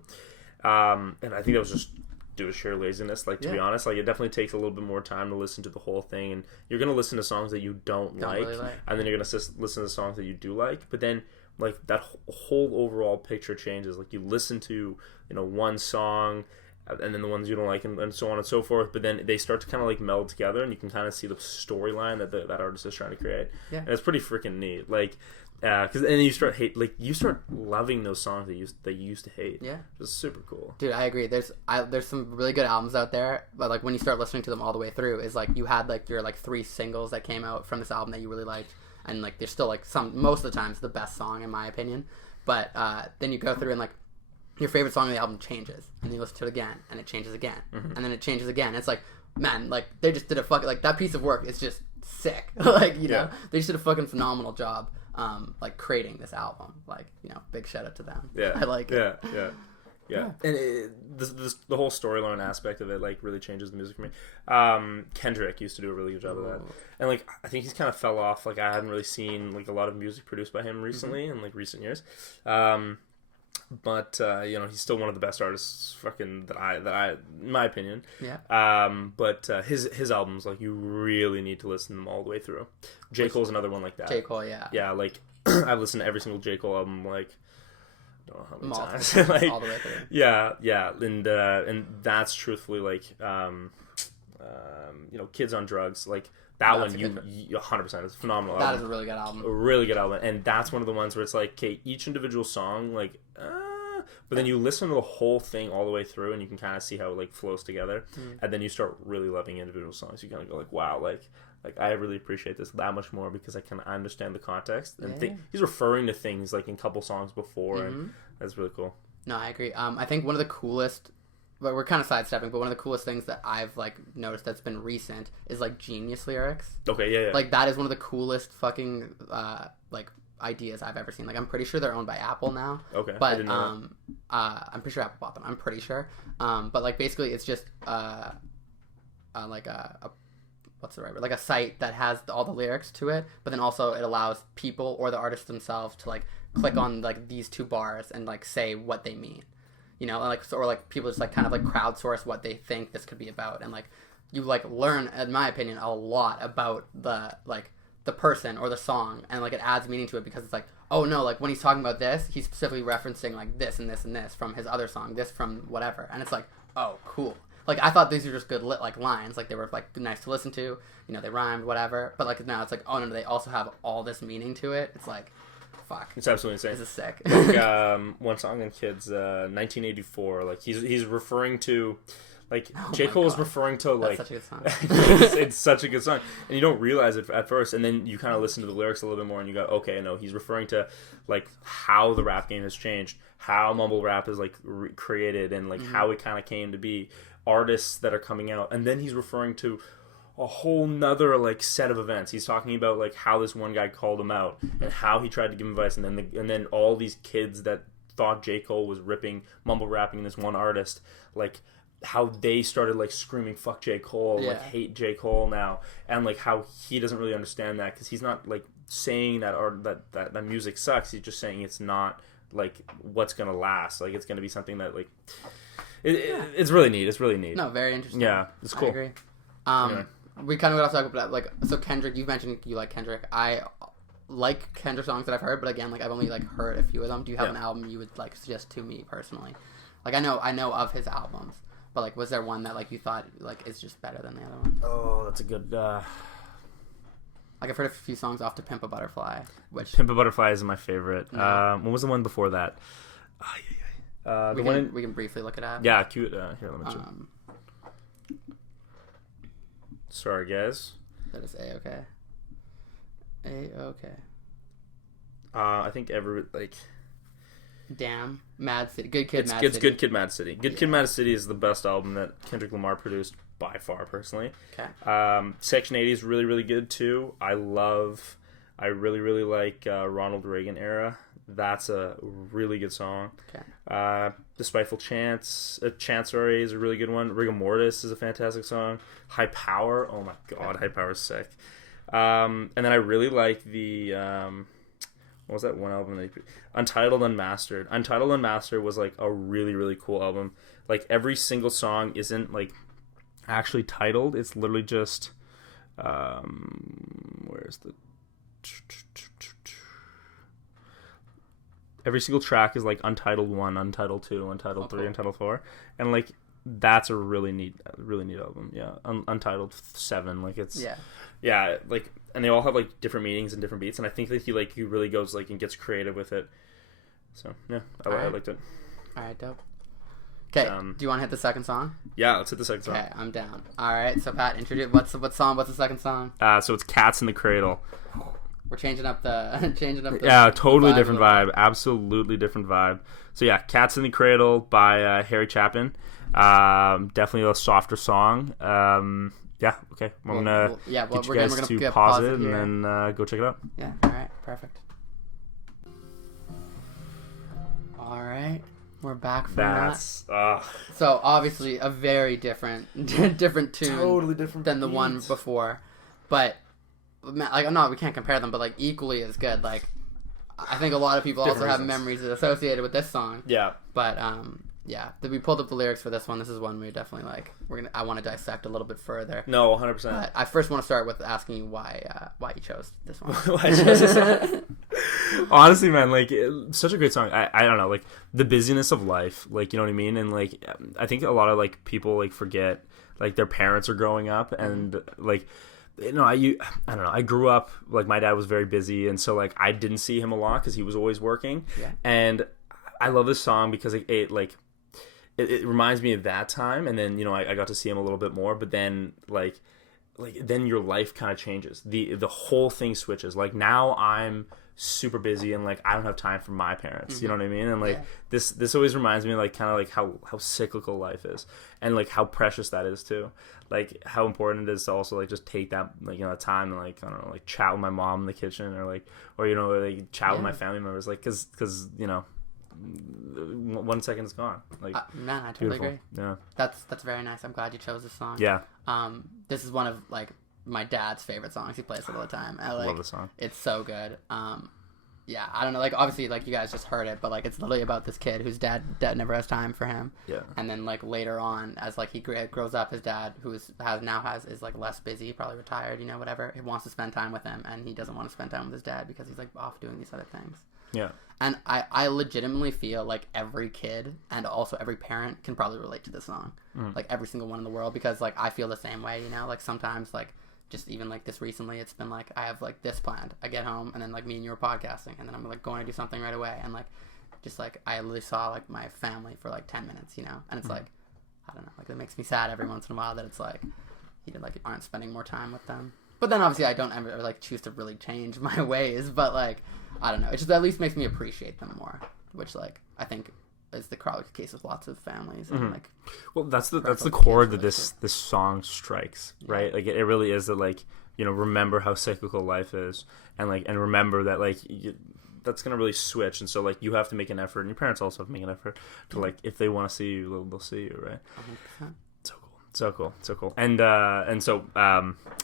And I think that was just due to sheer laziness. Like to be honest, like it definitely takes a little bit more time to listen to the whole thing, and you're gonna listen to songs that you don't like, really like, and then you're gonna listen to songs that you do like. But then like that whole overall picture changes. Like you listen to one song, and then the ones you don't like, and so on and so forth. But then they start to kind of like meld together, and you can kind of see the storyline that that artist is trying to create. Yeah, and it's pretty freaking neat. Like. Because and then you start loving those songs that you used to hate. Yeah, it's super cool. Dude, I agree. There's some really good albums out there, but like when you start listening to them all the way through, is like you had like your like 3 singles that came out from this album that you really liked, and like there's still like most of the time it's the best song in my opinion. But then you go through and like your favorite song on the album changes, and you listen to it again, and it changes again, and then it changes again. It's like, man, like they just did a fucking like that piece of work is just sick. Like you know they just did a fucking phenomenal job. Like creating this album, like big shout out to them. Yeah, I like it. Yeah. And the whole storyline aspect of it like really changes the music for me. Kendrick used to do a really good job of that, and like I think he's kind of fell off. Like I hadn't really seen like a lot of music produced by him recently in like recent years. But he's still one of the best artists fucking that I in my opinion. Yeah. But his albums, like you really need to listen to them all the way through. J. Cole's another one like that. J. Cole, yeah. Yeah, like I've listened to every single J. Cole album like I don't know how many times. Like, all the way through. Yeah, and that's truthfully like Kids on Drugs, like that one, you 100%. It's a phenomenal album. That is a really good album. A really good album. And that's one of the ones where it's like, okay, each individual song, like, but then you listen to the whole thing all the way through, and you can kind of see how it, like, flows together. And then you start really loving individual songs. You kind of go, like, wow, like I really appreciate this that much more because I understand the context. And he's referring to things, like, in a couple songs before, and that's really cool. No, I agree. I think one of the coolest... But we're kind of sidestepping, but one of the coolest things that I've, like, noticed that's been recent is, like, Genius lyrics. Okay, yeah. Like, that is one of the coolest fucking, like, ideas I've ever seen. Like, I'm pretty sure they're owned by Apple now. Okay, but, I didn't know that. I'm pretty sure Apple bought them. I'm pretty sure. But, like, basically it's just, like, what's the right word? Like, a site that has all the lyrics to it, but then also it allows people or the artists themselves to, like, click on, like, these 2 bars and, like, say what they mean. Like, or like people just like kind of like crowdsource what they think this could be about, and like you like learn, in my opinion, a lot about the person or the song, and like it adds meaning to it because it's like, oh no, like when he's talking about this, he's specifically referencing like this and this and this from his other song, this from whatever, and it's like, oh cool. Like I thought these were just good like lines, like they were like nice to listen to, they rhymed, whatever, but like now it's like, oh no, they also have all this meaning to it. It's like, fuck. It's absolutely insane. This is sick. Like, one song in Kids, 1984. Like he's referring to, like J. Cole is referring to like. That's such a good song. it's such a good song, and you don't realize it at first, and then you kind of listen to the lyrics a little bit more, and you go, okay, no, he's referring to like how the rap game has changed, how mumble rap is like created, and like how it kind of came to be. artists that are coming out, and then he's referring to a whole nother like set of events. He's talking about like how this one guy called him out and how he tried to give him advice, and then all these kids that thought J. Cole was mumble rapping this one artist, like how they started like screaming "fuck J. Cole," like hate J. Cole now, and like how he doesn't really understand that because he's not like saying that that music sucks. He's just saying it's not like what's gonna last. Like it's gonna be something that like it's really neat. It's really neat. No, very interesting. Yeah, it's cool. I agree. Anyway. We kind of got off topic, but like, so Kendrick, you mentioned you like Kendrick. I like Kendrick songs that I've heard, but again, like I've only like heard a few of them. Do you have an album you would like suggest to me personally? Like I know of his albums, but like, was there one that like you thought like is just better than the other one? Oh, that's a good. Like I've heard a few songs off to "Pimp a Butterfly," which "Pimp a Butterfly" is my favorite. What was the one before that? We can briefly look it up. Yeah, cute. Here, let me check. Sorry, guys. That is A-okay. A-okay. I think Damn, Mad City, Good Kid, Mad City. It's City. Good Kid, Mad City. Good Kid, Mad City is the best album that Kendrick Lamar produced by far, personally. Okay. Section 80 is really, really good too. I really, really like Ronald Reagan era. That's a really good song. Okay. Despiteful Chance, Chancery is a really good one. Rigor Mortis is a fantastic song. High Power, oh my god, High Power is sick. And then I really like the what was that one album that Untitled Unmastered. Untitled Unmastered was like a really, really cool album. Like every single song isn't like actually titled. It's literally just where's the every single track is like Untitled 1, Untitled 2, Untitled 3, Untitled 4, and like that's a really neat album. Yeah, Untitled 7, like it's yeah, like, and they all have like different meanings and different beats, and I think that he really goes like and gets creative with it. So yeah, I liked it. All right, dope. Okay, do you want to hit the second song? Yeah, let's hit the second song. Okay, I'm down. All right, so Pat, introduce what's the second song? So it's Cats in the Cradle. We're changing up the yeah, totally different vibe. Absolutely different vibe. So yeah, Cats in the Cradle by Harry Chapin. Definitely a softer song. Yeah, okay. I'm gonna get you guys to pause it and then go check it out. Yeah, alright, perfect. Alright. We're back from that. So obviously a very different tune totally different than the one before. But like, no, we can't compare them, but like equally as good. Like, I think a lot of people also have memories associated with this song. Yeah. But yeah, we pulled up the lyrics for this one. This is one we definitely like. I want to dissect a little bit further. No, 100%. But I first want to start with asking you why you chose this one. Why I chose this song? Honestly, man, like, such a great song. I don't know, like the busyness of life, like, you know what I mean, and like I think a lot of like people like forget like their parents are growing up, and like. You know, I don't know. I grew up, like, my dad was very busy, and so, like, I didn't see him a lot because he was always working. Yeah. And I love this song because it reminds me of that time, and then, you know, I got to see him a little bit more, but then, like then your life kind of changes. The whole thing switches. Like, now I'm super busy, and, like, I don't have time for my parents. You know what I mean? And, like, this always reminds me, like, kind of, like, how cyclical life is, and, like, how precious that is, too. Like, how important it is to also, like, just take that, like, you know, time and, like, I don't know, like, chat with my mom in the kitchen, or, like, or, you know, like, chat with my family members, like, because you know, 1 second is gone. Like, man, I totally agree. Yeah, that's very nice. I'm glad you chose this song. Yeah. This is one of, like, my dad's favorite songs. He plays it all the time. I love the song. It's so good. Yeah, I don't know, like, obviously, like, you guys just heard it, but, like, it's literally about this kid whose dad never has time for him. Yeah. And then, like, later on, as, like, he grows up, his dad, who is like, less busy, probably retired, you know, whatever, he wants to spend time with him, and he doesn't want to spend time with his dad because he's, like, off doing these other things. Yeah. And I legitimately feel like every kid, and also every parent, can probably relate to this song. Like, every single one in the world, because, like, I feel the same way, you know, like, sometimes, like, just even like this recently, it's been like I have like this planned. I get home and then like me and you were podcasting, and then I'm like going to do something right away, and like just like I literally saw like my family for like 10 minutes, you know, and it's like I don't know, like it makes me sad every once in a while that it's like you like aren't spending more time with them. But then obviously I don't ever like choose to really change my ways, but like I don't know, it just at least makes me appreciate them more, which like I think is the case with lots of families and like. Well, that's the chord that this song strikes, right? Like it really is that, like, you know, remember how cyclical life is, and remember that, like, that's gonna really switch, and so, like, you have to make an effort, and your parents also have to make an effort to, like, if they want to see you, they'll see you, right? 100%. So cool. And so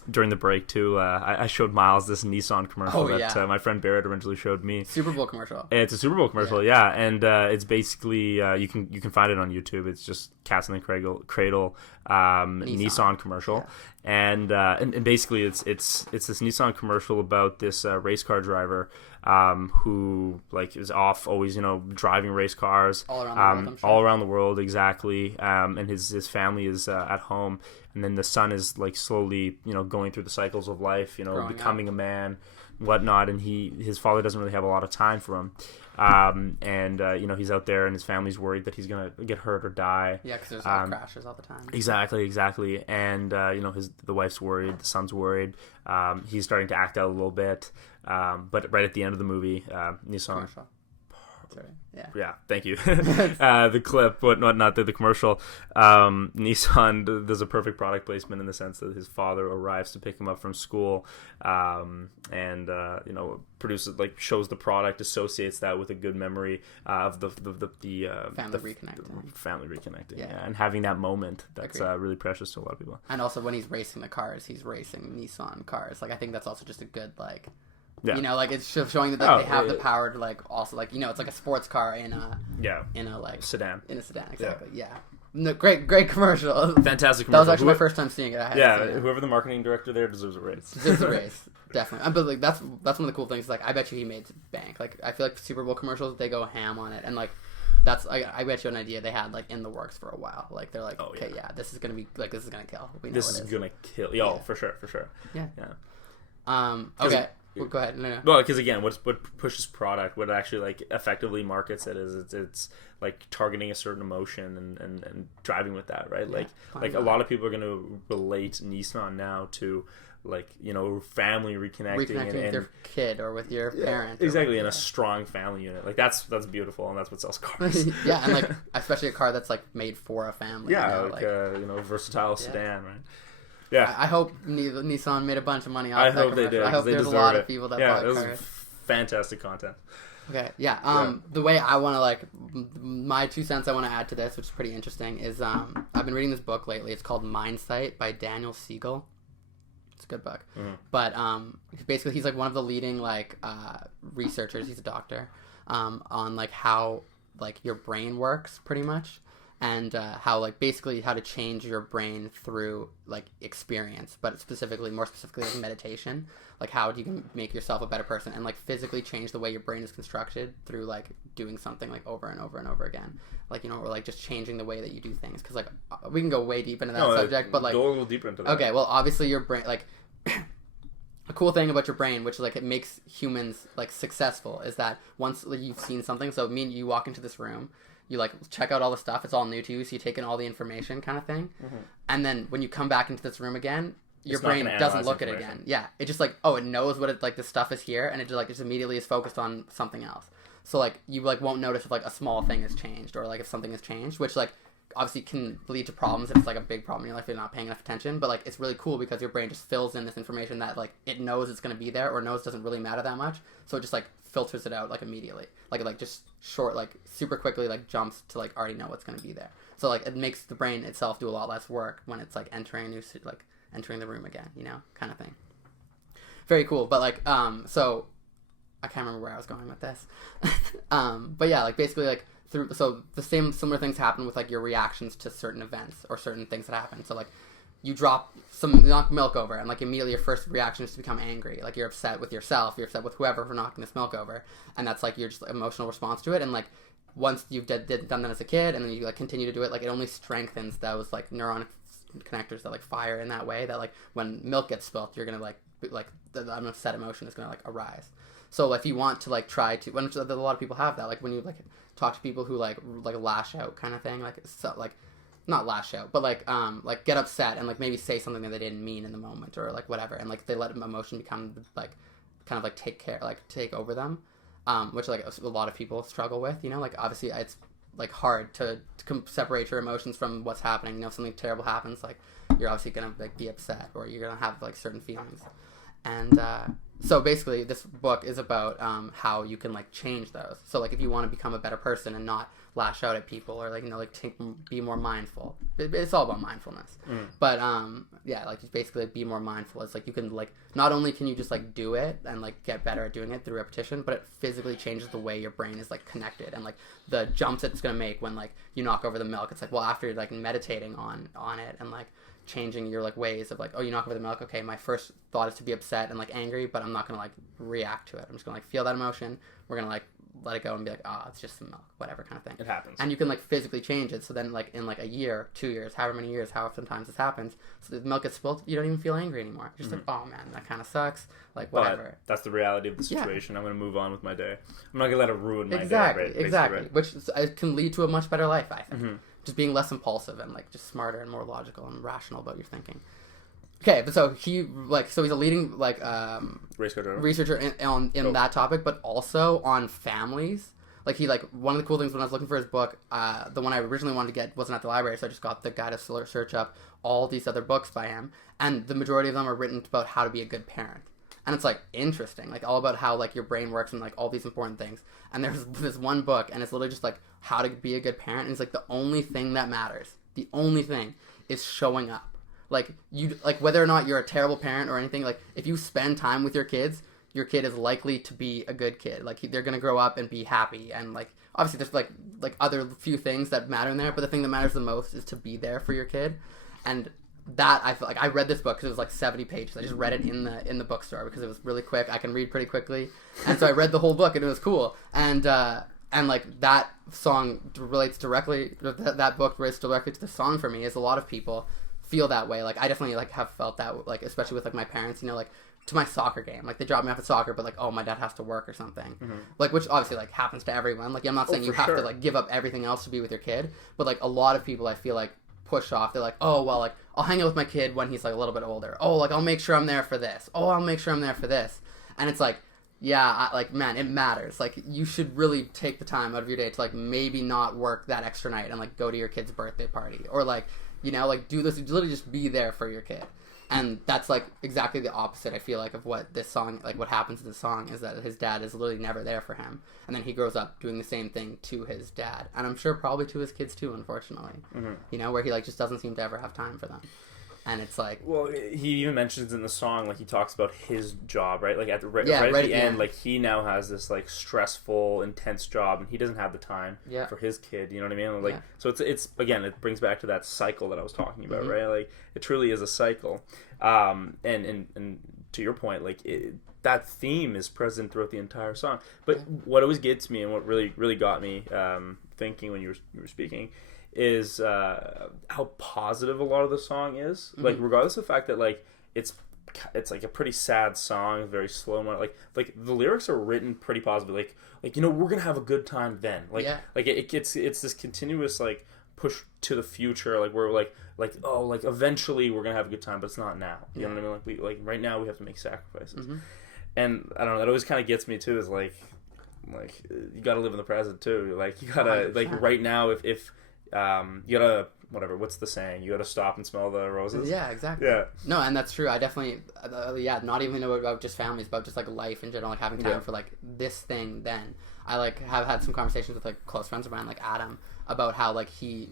during the break too, I showed Miles this Nissan commercial that my friend Barrett originally showed me. Super Bowl commercial. It's a Super Bowl commercial, yeah. And it's basically you can find it on YouTube. It's just Cats in the Cradle Nissan commercial, and basically it's this Nissan commercial about this race car driver who, like, is off always, you know, driving race cars all around the world, I'm sure. All around the world, exactly. And his family is at home, and then the son is, like, slowly, you know, going through the cycles of life, you know, growing becoming up. A man, whatnot, and his father doesn't really have a lot of time for him. You know, he's out there, and his family's worried that he's gonna get hurt or die. Yeah, because there's crashes all the time. Exactly. And you know, the wife's worried, the son's worried. He's starting to act out a little bit. But right at the end of the movie, Nissan. Sorry. Yeah. Thank you. The clip, not the commercial. Nissan does a perfect product placement in the sense that his father arrives to pick him up from school, and you know, produces, like, shows the product, associates that with a good memory of the family reconnecting, and having that moment that's really precious to a lot of people. And also, when he's racing the cars, he's racing Nissan cars. Like, I think that's also just a good, like. Yeah. You know, like, it's showing that, like, they have the power to, like, also, like, you know, it's like a sports car in a like sedan. In a sedan, exactly. Yeah. No, great commercial. Fantastic commercial. That was actually my first time seeing it. Whoever the marketing director there deserves a raise. Definitely. But, like, that's one of the cool things. Like, I bet you he made bank. Like, I feel like Super Bowl commercials, they go ham on it, and, like, that's, I bet you an idea they had, like, in the works for a while. Like, they're like, this is gonna be, like, this is gonna kill. We know this is gonna kill. Yo, for sure. Yeah. Okay. Well, go ahead. No. Well, because again, what pushes product, what actually, like, effectively markets it is it's like targeting a certain emotion and driving with that, right? Like a lot of people are going to relate Nissan now to, like, you know, family reconnecting and with your kid or with your parent. Exactly, in a strong family unit. Like, that's beautiful, and that's what sells cars. Yeah, and, like, especially a car that's, like, made for a family. Yeah, you know, versatile sedan, right? Yeah, I hope Nissan made a bunch of money off that commercial. They did. I hope there's a lot of people that bought cars. It was fantastic content. Okay, the way I want to, like, my 2 cents I want to add to this, which is pretty interesting, is I've been reading this book lately. It's called Mindsight by Daniel Siegel. It's a good book. Mm-hmm. But basically, he's, like, one of the leading, like, researchers. He's a doctor on, like, how, like, your brain works, pretty much. And how, like, basically how to change your brain through, like, experience, but more specifically, like, meditation. Like, how you can make yourself a better person and, like, physically change the way your brain is constructed through, like, doing something, like, over and over and over again. Like, you know, or, like, just changing the way that you do things. Because, like, we can go way deep into that subject, but, like, go a little deeper into that. Okay, well, obviously your brain, like, a cool thing about your brain, which, like, it makes humans, like, successful, is that once, like, you've seen something, so me and you walk into this room, you, like, check out all the stuff, it's all new to you, so you take in all the information kind of thing. Mm-hmm. And then when you come back into this room again, your brain doesn't look at it again. Yeah. It just, like, it knows what it, like, the stuff is here, and it just, like, just immediately is focused on something else. So, like, you, like, won't notice if, like, a small thing has changed, or, like, if something has changed, which, like, obviously can lead to problems if it's, like, a big problem in your life if you're not paying enough attention. But, like, it's really cool because your brain just fills in this information that, like, it knows it's going to be there, or knows doesn't really matter that much. So it just, like, filters it out, like, immediately. Like, it, like, just short, like, super quickly, like, jumps to, like, already know what's going to be there. So, like, it makes the brain itself do a lot less work when it's, like, entering the room again, you know, kind of thing. Very cool. But, like, so I can't remember where I was going with this. But yeah, like, basically, like, so the similar things happen with, like, your reactions to certain events or certain things that happen. So, like, you knock milk over, and, like, immediately your first reaction is to become angry. Like, you're upset with yourself, you're upset with whoever for knocking this milk over, and that's, like, your just emotional response to it. And, like, once you've done that as a kid, and then you, like, continue to do it, like, it only strengthens those, like, neuron connectors that, like, fire in that way, that, like, when milk gets spilt, you're gonna, like an upset emotion is gonna, like, arise. So if you want to, like, try to, when a lot of people have that, like, when you, like, talk to people who, like lash out kind of thing, like, so, like, not lash out, but, like get upset and, like, maybe say something that they didn't mean in the moment, or, like, whatever, and, like, they let emotion become, like, kind of, like, take over them, which, like, a lot of people struggle with, you know, like, obviously it's like hard to separate your emotions from what's happening. You know, if something terrible happens, like you're obviously gonna like be upset, or you're gonna have like certain feelings. And so basically, this book is about how you can like change those. So like if you want to become a better person and not lash out at people, or like, you know, like be more mindful. It's all about mindfulness. But yeah, like just basically like, be more mindful. It's like you can like not only can you just like do it and like get better at doing it through repetition, but it physically changes the way your brain is like connected, and like the jumps it's gonna make when like you knock over the milk. It's like, well, after you're like meditating on it and like changing your like ways of like, oh, you knock over the milk, okay, my first thought is to be upset and like angry, but I'm not gonna like react to it. I'm just gonna like feel that emotion. We're gonna like let it go and be like, it's just some milk, whatever kind of thing. It happens. And you can like physically change it. So then like in like a year, 2 years, however many years, however sometimes this happens, so the milk gets spilled, you don't even feel angry anymore. You're just like, oh man, that kind of sucks. Like whatever. But that's the reality of the situation. I'm going to move on with my day. I'm not going to let it ruin my day. Exactly. Right? Which can lead to a much better life, I think. Just being less impulsive and like just smarter and more logical and rational about your thinking. Okay, but so he's a leading like researcher in that topic, but also on families. Like he like one of the cool things when I was looking for his book, the one I originally wanted to get wasn't at the library, so I just got the guy to search up all these other books by him, and the majority of them are written about how to be a good parent. And it's like interesting, like all about how like your brain works and like all these important things. And there's this one book, and it's literally just like how to be a good parent. And it's like the only thing that matters, the only thing is showing up. Like you, like whether or not you're a terrible parent or anything, like if you spend time with your kids, your kid is likely to be a good kid. Like they're gonna grow up and be happy. And like obviously there's like other few things that matter in there, but the thing that matters the most is to be there for your kid. And that I feel like I read this book because it was like 70 pages. I just read it in the bookstore because it was really quick. I can read pretty quickly, and so I read the whole book and it was cool. And like that song relates directly. That book relates directly to the song for me. Is a lot of people feel that way. Like I definitely like have felt that, like especially with like my parents. You know, like to my soccer game, like they drop me off at soccer, but like, oh, my dad has to work or something. Like which obviously like happens to everyone. Like I'm not saying you have to like give up everything else to be with your kid, but like a lot of people I feel like push off. They're like, oh well, like I'll hang out with my kid when he's like a little bit older. Oh, like I'll make sure I'm there for this. Oh, I'll make sure I'm there for this. And it's like, yeah, like man, it matters. Like you should really take the time out of your day to like maybe not work that extra night and like go to your kid's birthday party, or like, you know, like do this, literally just be there for your kid. And that's like exactly the opposite, I feel like, of what this song, like what happens in the song is that his dad is literally never there for him. And then he grows up doing the same thing to his dad. And I'm sure probably to his kids too, unfortunately. You know, where he like just doesn't seem to ever have time for them. And it's like... Well, he even mentions in the song, like he talks about his job, right? Like at the right at the end, like he now has this like stressful, intense job, and he doesn't have the time for his kid. You know what I mean? Like so, it's again, it brings back to that cycle that I was talking about, right? Like it truly is a cycle. And to your point, like that theme is present throughout the entire song. But what always gets me, and what really got me thinking when you were speaking, is how positive a lot of the song is. Like regardless of the fact that like it's like a pretty sad song, very slow, like the lyrics are written pretty positively. Like you know, we're gonna have a good time then. Like it's this continuous like push to the future. Like we're like oh, like eventually we're gonna have a good time, but it's not now. You know what I mean? Like we right now we have to make sacrifices. And I don't know, that always kind of gets me too. Is like you gotta live in the present too. Like you gotta 100%. Like right now if you gotta, whatever, what's the saying? You gotta stop and smell the roses? Yeah, exactly. Yeah. No, and that's true. I definitely, not even about just families, but just like life in general, like having time for like this thing then. I like have had some conversations with like close friends of mine, like Adam, about how like he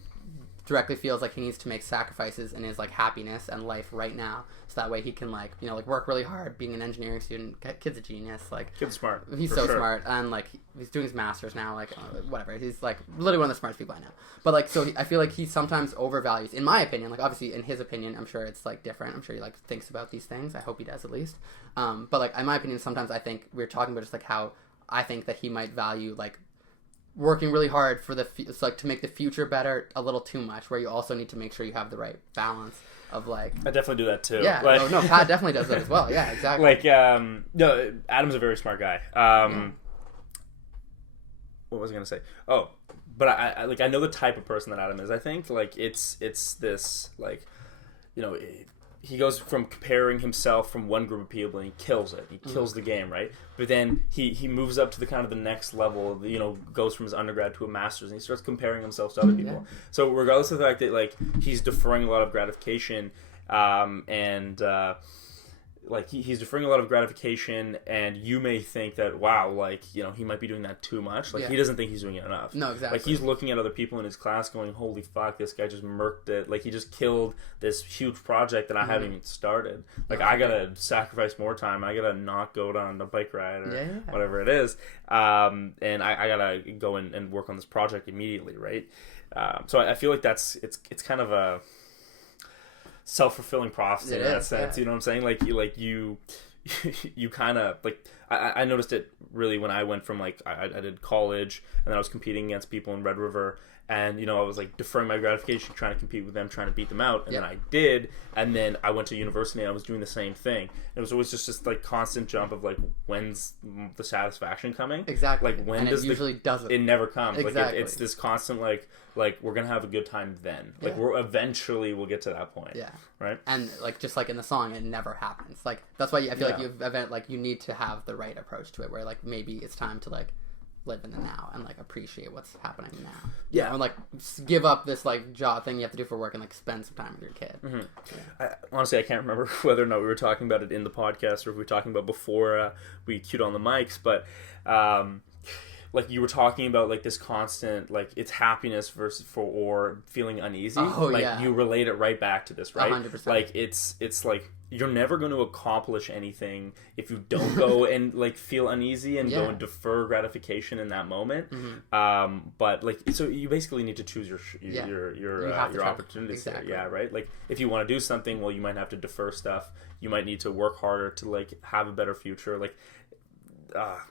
directly feels like he needs to make sacrifices in his like happiness and life right now, so that way he can like, you know, like work really hard being an engineering student. Kid's a genius. Like kid's smart. He's so smart, and like he's doing his master's now. Like whatever, he's like literally one of the smartest people I know. But like so I feel like he sometimes overvalues, in my opinion, like obviously in his opinion, I'm sure it's like different. I'm sure he like thinks about these things. I hope he does at least. But like in my opinion, sometimes I think we're talking about just like how I think that he might value like working really hard for like to make the future better a little too much, where you also need to make sure you have the right balance of like... I definitely do that too. Yeah, like... no, Pat definitely does that as well. Yeah, exactly. Like, no, Adam's a very smart guy. What was I going to say? Oh, but I know the type of person that Adam is. I think like it's this like, you know, he goes from comparing himself from one group of people and he kills it. He kills the game, right? But then he moves up to the kind of the next level, you know, goes from his undergrad to a master's, and he starts comparing himself to other people. Yeah. So regardless of the fact that like he's deferring a lot of gratification, like he's deferring a lot of gratification, and you may think that, wow, like, you know, he might be doing that too much. Like, he doesn't think he's doing it enough. No, exactly. Like, he's looking at other people in his class going, holy fuck, this guy just murked it. Like, he just killed this huge project that I haven't even started. Like, I gotta sacrifice more time. I gotta not go on a bike ride or whatever it is. And I gotta go and work on this project immediately, right? So I feel like it's kind of a self-fulfilling prophecy in that sense. You know what I'm saying? Like you kind of like I noticed it really when I went from like I did college, and then I was competing against people in Red River, and you know I was like deferring my gratification, trying to compete with them, trying to beat them out, and then I did, and then I went to university and I was doing the same thing. It was always just this like constant jump of like, when's the satisfaction coming? Exactly. Like when and does it usually doesn't. It never comes. Exactly. Like it's this constant like we're gonna have a good time then. Like we'll get to that point. Yeah. Right. And like just like in the song, it never happens. Like that's why I feel like you need to have the right approach to it, where like maybe it's time to like live in the now and like appreciate what's happening now. Yeah. And like give up this like job thing you have to do for work and like spend some time with your kid. Honestly, I can't remember whether or not we were talking about it in the podcast or if we were talking about before we queued on the mics, but like you were talking about like this constant like it's happiness or feeling uneasy. You relate it right back to this, right? 100%. Like it's like you're never going to accomplish anything if you don't go and like feel uneasy and go and defer gratification in that moment. But like so you basically need to choose your opportunities there. Yeah, right? Like if you want to do something, well, you might have to defer stuff. You might need to work harder to like have a better future. Like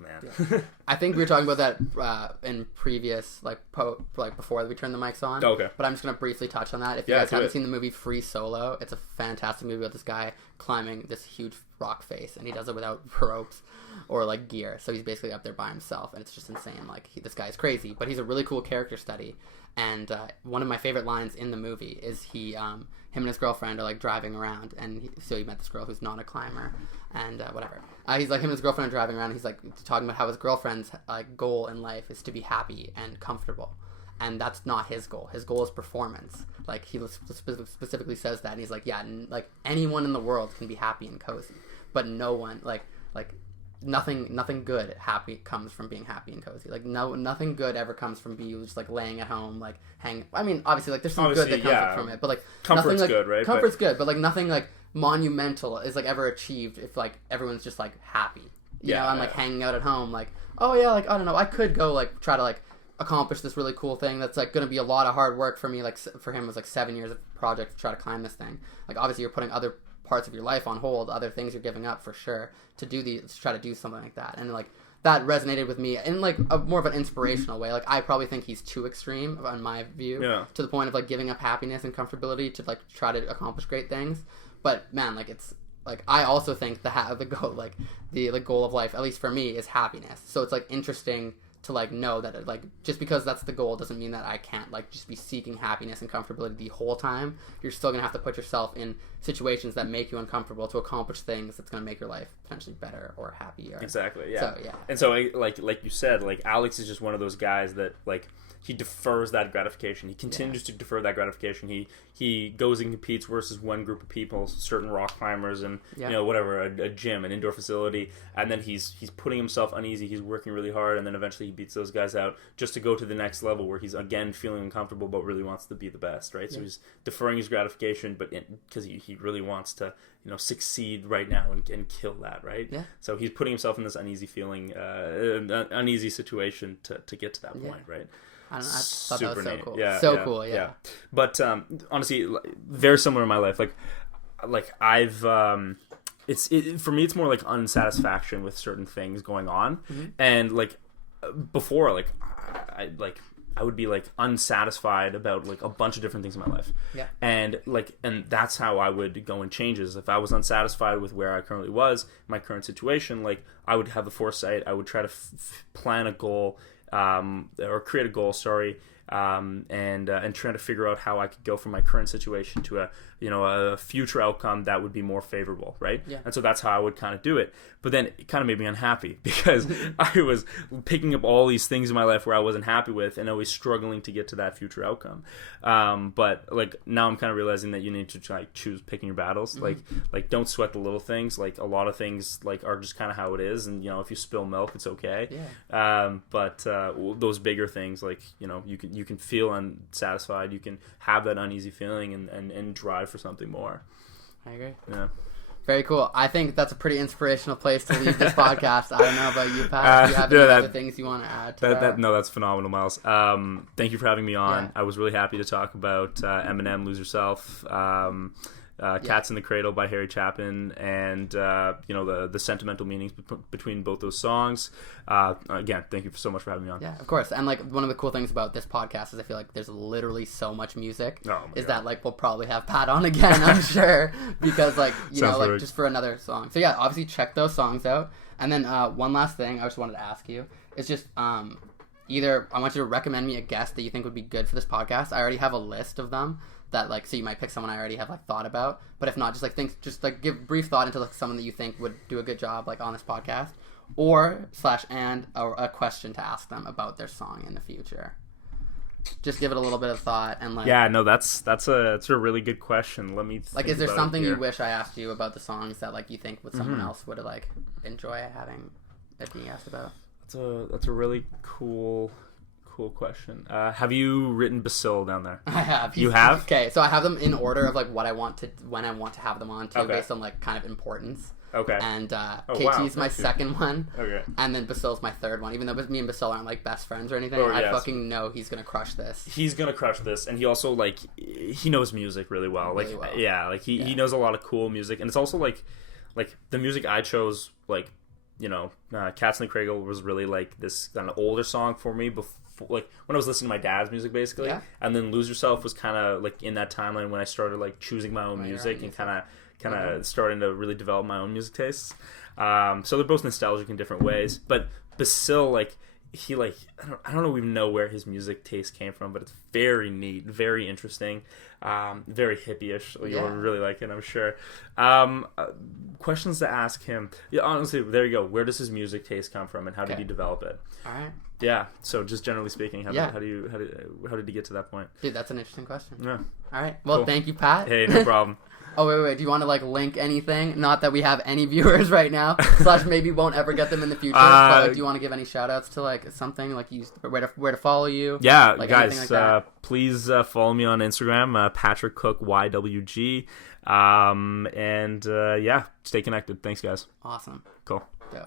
man. I think we were talking about that in previous like before we turned the mics on. Okay. But I'm just gonna briefly touch on that. If you guys haven't seen the movie Free Solo, it's a fantastic movie about this guy climbing this huge rock face, and he does it without ropes or like gear. So he's basically up there by himself, and it's just insane. Like this guy's crazy, but he's a really cool character study. And one of my favorite lines in the movie is him and his girlfriend are like driving around, and so he met this girl who's not a climber, and whatever. He's like him and his girlfriend are driving around. And he's like talking about how his girlfriend's like goal in life is to be happy and comfortable, and that's not his goal. His goal is performance. Like he specifically says that, and he's like, like anyone in the world can be happy and cozy, but no one like nothing good comes from being happy and cozy. Like nothing good ever comes from you just like laying at home like hanging. I mean, obviously like there's some good that comes from it, but like comfort's nothing, like, good, right? Comfort's good, but like nothing like monumental is like ever achieved if like everyone's just like happy. You know, I'm like hanging out at home like, oh yeah, like I don't know, I could go like try to like accomplish this really cool thing that's like going to be a lot of hard work for me. Like for him it was like 7 years of project to try to climb this thing. Like obviously you're putting other parts of your life on hold, other things you're giving up for sure to try to do something like that. And like that resonated with me in like a more of an inspirational way. Like I probably think he's too extreme in my view, to the point of like giving up happiness and comfortability to like try to accomplish great things. But man, like it's like I also think the goal, like the goal of life, at least for me, is happiness. So it's like interesting to like know that like just because that's the goal doesn't mean that I can't like just be seeking happiness and comfortability the whole time. You're still gonna have to put yourself in situations that make you uncomfortable to accomplish things that's gonna make your life potentially better or happier. Exactly. Yeah. So, yeah. And so like you said, like Alex is just one of those guys that like he defers that gratification. He continues to defer that gratification. He goes and competes versus one group of people, certain rock climbers, and you know whatever, a gym, an indoor facility, and then he's putting himself uneasy. He's working really hard, and then eventually he beats those guys out just to go to the next level where he's again feeling uncomfortable, but really wants to be the best, right? So he's deferring his gratification, but because he really wants to succeed right now and kill that, right? Yeah. So he's putting himself in this uneasy feeling, uneasy situation to get to that point, right? I thought that was so cool. Yeah, cool. But honestly, very similar in my life. Like I've for me, it's more like unsatisfaction with certain things going on, and like before, like I would be like unsatisfied about like a bunch of different things in my life. Yeah. And that's how I would go in changes. If I was unsatisfied with where I currently was, my current situation, like I would have the foresight. I would try to plan a goal, or create a goal, and trying to figure out how I could go from my current situation to a future outcome that would be more favorable, right? Yeah. And so that's how I would kind of do it. But then it kind of made me unhappy because I was picking up all these things in my life where I wasn't happy with and always struggling to get to that future outcome. But like now I'm kind of realizing that you need to try choose picking your battles. Like don't sweat the little things. Like a lot of things like are just kind of how it is, and if you spill milk, it's okay. But those bigger things, like you can feel unsatisfied, you can have that uneasy feeling and drive for something more. I agree. Yeah. Very cool. I think that's a pretty inspirational place to leave this podcast. I don't know about you, Pat. Do you have any other things you want to add to that? No, that's phenomenal, Miles. Thank you for having me on. Yeah. I was really happy to talk about Eminem, Lose Yourself, Cats in the Cradle by Harry Chapin, and the sentimental meanings between both those songs. Again, thank you so much for having me on. Yeah, of course. And like one of the cool things about this podcast is I feel like there's literally so much music. That like we'll probably have Pat on again, I'm sure, because like just for another song. So yeah, obviously check those songs out. And then one last thing I just wanted to ask you is just either I want you to recommend me a guest that you think would be good for this podcast. I already have a list of them. That like, so you might pick someone I already have like thought about, but if not, just give brief thought into like someone that you think would do a good job like on this podcast, or a question to ask them about their song in the future. Just give it a little bit of thought and like. Yeah, no, that's a really good question. Let me like, is there something you wish I asked you about the songs that like you think someone else would like enjoy having it being asked about? That's a really cool question. Have you written Basil down there? I have. You have? Okay, so I have them in order of like when I want to have them on too, based on like kind of importance. Okay. And KT's my second one. Okay. And then Basil's my third one. Even though me and Basil aren't like best friends or anything, I fucking know he's gonna crush this. He's gonna crush this, and he also like he knows music really well. Like yeah, like he knows a lot of cool music, and it's also like the music I chose, like Cats in the Cradle was really like this kind of older song for me before. Like when I was listening to my dad's music basically, and then Lose Yourself was kind of like in that timeline when I started like choosing my own music and kind of starting to really develop my own music tastes. So they're both nostalgic in different ways, but Basil like he like I don't even know where his music taste came from, but it's very neat, very interesting, very hippie-ish. You'll really like it, I'm sure. Questions to ask him. Yeah, honestly, there you go. Where does his music taste come from, and how did he develop it? All right. Yeah. So just generally speaking, how did he get to that point? Dude, that's an interesting question. Yeah. All right. Well, Thank you, Pat. Hey, no problem. Oh, wait. Do you want to, like, link anything? Not that we have any viewers right now, / maybe won't ever get them in the future. But, like, do you want to give any shout-outs to, like, something? Like, where to follow you? Yeah, like, guys, like please follow me on Instagram, Patrick Cook YWG. And, stay connected. Thanks, guys. Awesome. Cool. Go.